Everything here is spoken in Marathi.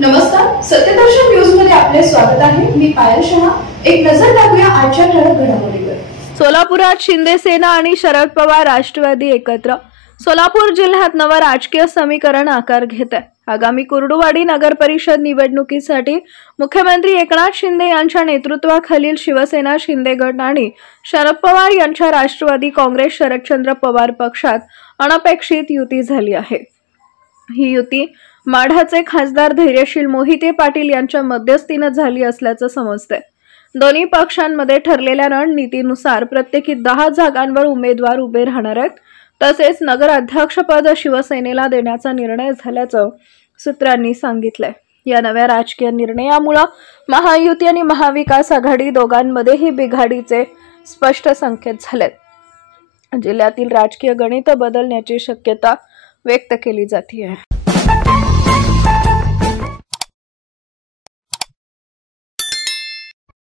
नमस्कार, सत्यदर्शन न्यूज मध्ये आपले स्वागत आहे। मी पायल शहा। एक नजर टाकूया आजच्या ठळक घडामोडींवर। सोलापुरात शिंदे सेना आणि शरद पवार राष्ट्रवादी एकत्र। सोलापूर जिल्ह्यात नवं राजकीय समीकरण आकार घेत आहे। आगामी कुर्डुवाडी नगर परिषद निवडणुकीसाठी मुख्यमंत्री एकनाथ शिंदे यांच्या नेतृत्वाखालील शिवसेना शिंदे गट आणि शरद पवार यांच्या राष्ट्रवादी काँग्रेस शरदचंद्र पवार पक्षात अनपेक्षित युती झाली आहे। ही युती माढाचे खासदार धैर्यशील मोहिते पाटील यांच्या मध्यस्थीने झाली असल्याचं समजतंय। दोन्ही पक्षांमध्ये ठरलेल्या रणनीतीनुसार प्रत्येकी 10 जागांवर उमेदवार उभे राहणार आहेत। तसेच नगर अध्यक्षपद शिवसेनेला देण्याचा निर्णय झाल्याचं सूत्रांनी सांगितलंय। या नव्या राजकीय निर्णयामुळे महायुती आणि महाविकास आघाडी दोघांमध्येही बिघाडीचे स्पष्ट संकेत झालेत। जिल्ह्यातील राजकीय गणित बदलण्याची शक्यता व्यक्त केली जाते आहे।